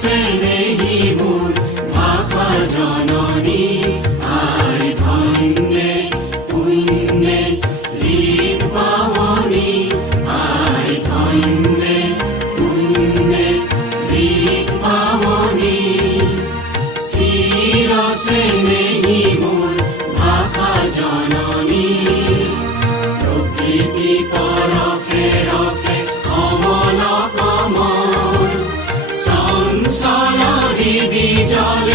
চেনেহী মোৰ ভাষা জননী আই ধন্যে পুণ্যে ঋণ পাৱনী আই ধন্যে পুণ্যে ঋণ পাৱনী চিৰ চেনেহী মোৰ ভাষা জননী প্ৰকৃতি পৰশে ৰখে কমল কমল চঞ্চল হৃদি জলে